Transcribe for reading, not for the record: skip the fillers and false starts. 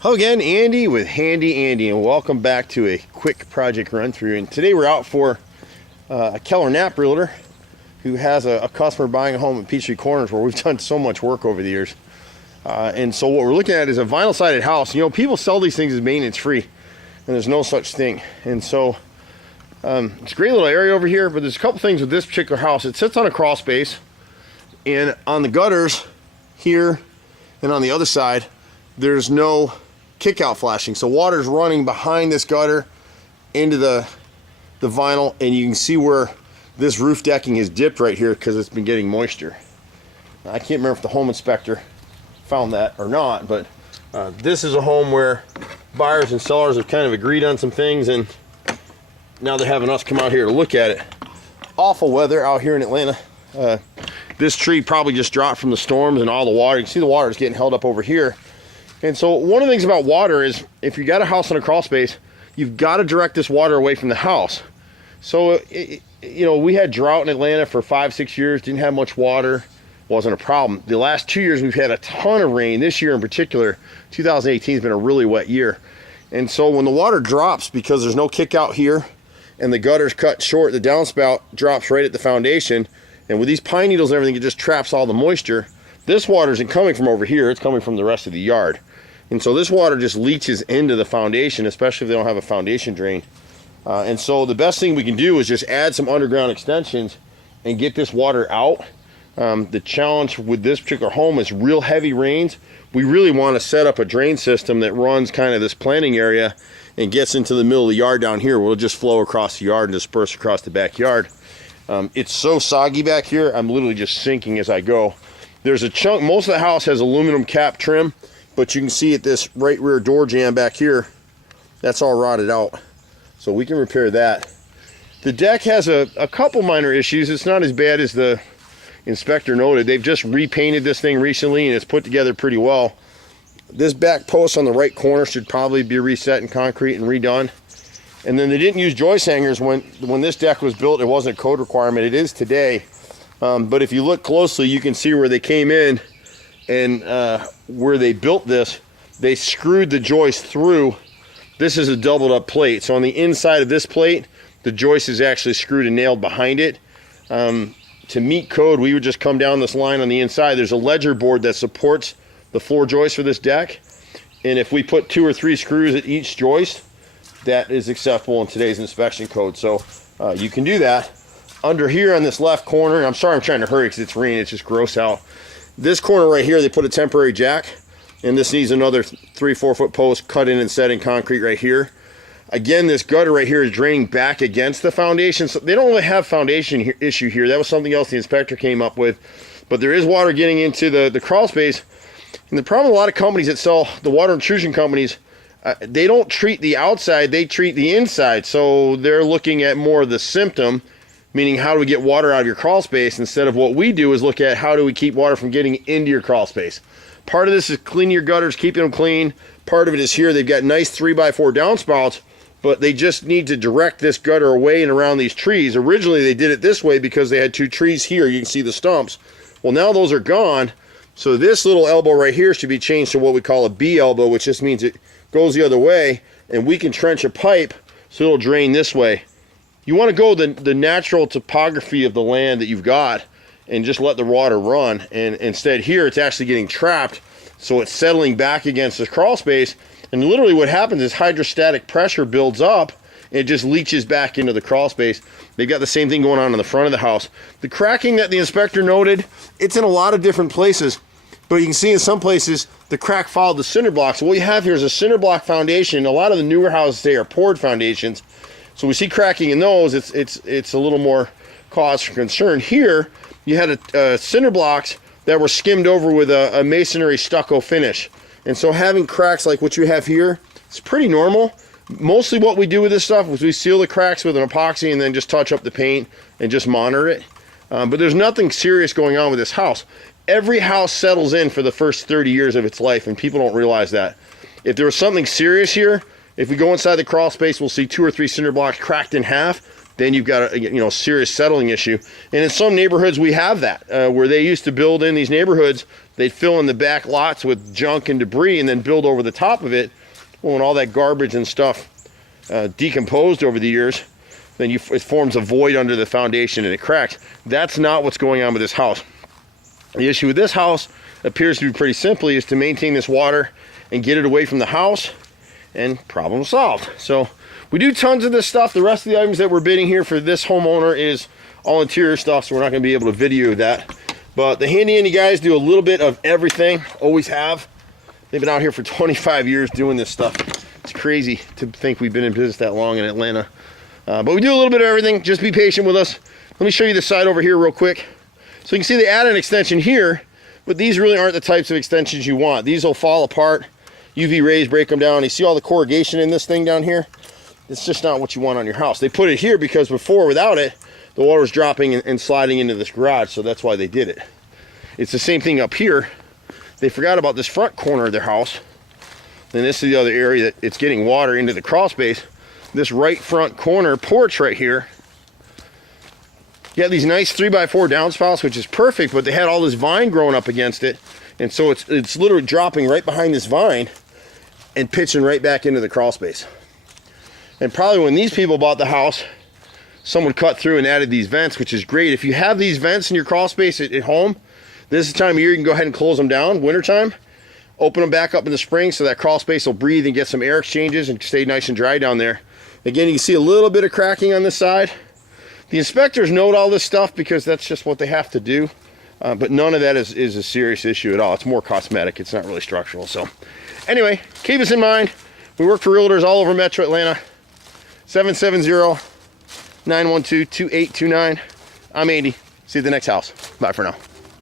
Hello again, Andy with Handy Andy, and welcome back to a quick project run through. And today we're out for a Keller Knapp realtor who has a customer buying a home in Peachtree Corners where we've done so much work over the years. And so what we're looking at is a vinyl sided house. You know, people sell these things as maintenance free, and there's no such thing. And so it's a great little area over here, but there's a couple things with this particular house. It sits on a crawl space, and on the gutters here and on the other side, there's no kick out flashing, so water's running behind this gutter into the vinyl, and you can see where this roof decking is dipped right here because it's been getting moisture. I can't remember if the home inspector found that or not, but this is a home where buyers and sellers have kind of agreed on some things, and now they're having us come out here to look at it. Awful weather out here in Atlanta. This tree probably just dropped from the storms and all the water. You can see the water is getting held up over here. And so one of the things about water is if you got a house in a crawl space, you've got to direct this water away from the house. So, you know, we had drought in Atlanta for 5-6 years, didn't have much water, wasn't a problem. The last 2 years we've had a ton of rain. This year in particular, 2018 has been a really wet year. And so when the water drops, because there's no kick out here and the gutter's cut short, the downspout drops right at the foundation. And with these pine needles and everything, it just traps all the moisture. This water isn't coming from over here, it's coming from the rest of the yard. And so this water just leaches into the foundation, especially if they don't have a foundation drain. And so the best thing we can do is just add some underground extensions and get this water out. The challenge with this particular home is real heavy rains. We really want to set up a drain system that runs kind of this planting area and gets into the middle of the yard down here. We'll just flow across the yard and disperse across the backyard. It's so soggy back here, I'm literally just sinking as I go. There's a chunk, most of the house has aluminum cap trim, but you can see at this right rear door jamb back here, that's all rotted out. So we can repair that. The deck has a couple minor issues. It's not as bad as the inspector noted. They've just repainted this thing recently and it's put together pretty well. This back post on the right corner should probably be reset in concrete and redone. And then they didn't use joist hangers when this deck was built. It wasn't a code requirement. It is today. But if you look closely, you can see where they came in and where they built this, they screwed the joist through. This is a doubled up plate. So on the inside of this plate, the joist is actually screwed and nailed behind it. To meet code, we would just come down this line on the inside. There's a ledger board that supports the floor joist for this deck. And if we put 2 or 3 screws at each joist, that is acceptable in today's inspection code. So you can do that. Under here on this left corner, and I'm sorry I'm trying to hurry because it's raining, it's just gross out. This corner right here, they put a temporary jack, and this needs another 3-4 foot post cut in and set in concrete right here. Again, this gutter right here is draining back against the foundation, so they don't really have foundation issue here. That was something else the inspector came up with, but there is water getting into the crawl space. And the problem with a lot of companies that sell, the water intrusion companies, they don't treat the outside, they treat the inside. So they're looking at more of the symptom, meaning how do we get water out of your crawl space, instead of what we do is look at how do we keep water from getting into your crawl space. Part of this is cleaning your gutters, keeping them clean. Part of it is here, they've got nice 3x4 downspouts, but they just need to direct this gutter away and around these trees. Originally they did it this way because they had 2 trees here, you can see the stumps. Well, now those are gone, so this little elbow right here should be changed to what we call a B elbow, which just means it goes the other way, and we can trench a pipe so it'll drain this way. You want to go the natural topography of the land that you've got and just let the water run. And instead here, it's actually getting trapped, so it's settling back against this crawl space. And literally what happens is hydrostatic pressure builds up and it just leaches back into the crawl space. They've got the same thing going on in the front of the house. The cracking that the inspector noted, it's in a lot of different places. But you can see in some places, the crack followed the cinder blocks. So what you have here is a cinder block foundation. A lot of the newer houses today are poured foundations. So we see cracking in those, it's a little more cause for concern. Here, you had cinder blocks that were skimmed over with a masonry stucco finish. And so having cracks like what you have here, it's pretty normal. Mostly what we do with this stuff is we seal the cracks with an epoxy and then just touch up the paint and just monitor it. But there's nothing serious going on with this house. Every house settles in for the first 30 years of its life, and people don't realize that. If there was something serious here, if we go inside the crawl space, we'll see 2 or 3 cinder blocks cracked in half. then you've got a serious settling issue. And in some neighborhoods we have that, where they used to build in these neighborhoods, they'd fill in the back lots with junk and debris and then build over the top of it. Well, when all that garbage and stuff decomposed over the years, then it forms a void under the foundation and it cracks. That's not what's going on with this house. The issue with this house appears to be pretty simply is to maintain this water and get it away from the house, and problem solved. So we do tons of this stuff. The rest of the items that we're bidding here for this homeowner is all interior stuff, so we're not going to be able to video that. But the Handy Andy guys do a little bit of everything, always have. They've been out here for 25 years doing this stuff. It's crazy to think we've been in business that long in Atlanta. But we do a little bit of everything. Just be patient with us. Let me show you the side over here real quick. So you can see they added an extension here, but these really aren't the types of extensions you want. These will fall apart. UV rays break them down. You see all the corrugation in this thing down here? It's just not what you want on your house. They put it here because before, without it, the water was dropping and sliding into this garage, so that's why they did it. It's the same thing up here. They forgot about this front corner of their house. Then this is the other area that it's getting water into the crawl space. This right front corner porch right here. You have these nice 3x4 downspouts, which is perfect, but they had all this vine growing up against it. And so it's literally dropping right behind this vine and pitching right back into the crawl space. And probably when these people bought the house, someone cut through and added these vents, which is great. If you have these vents in your crawl space at home, this is the time of year you can go ahead and close them down. Wintertime, open them back up in the spring so that crawl space will breathe and get some air exchanges and stay nice and dry down there. Again, you can see a little bit of cracking on this side. The inspectors note all this stuff because that's just what they have to do. But none of that is a serious issue at all. It's more cosmetic. It's not really structural. So anyway, keep us in mind. We work for realtors all over Metro Atlanta. 770-912-2829. I'm Andy. See you at the next house. Bye for now.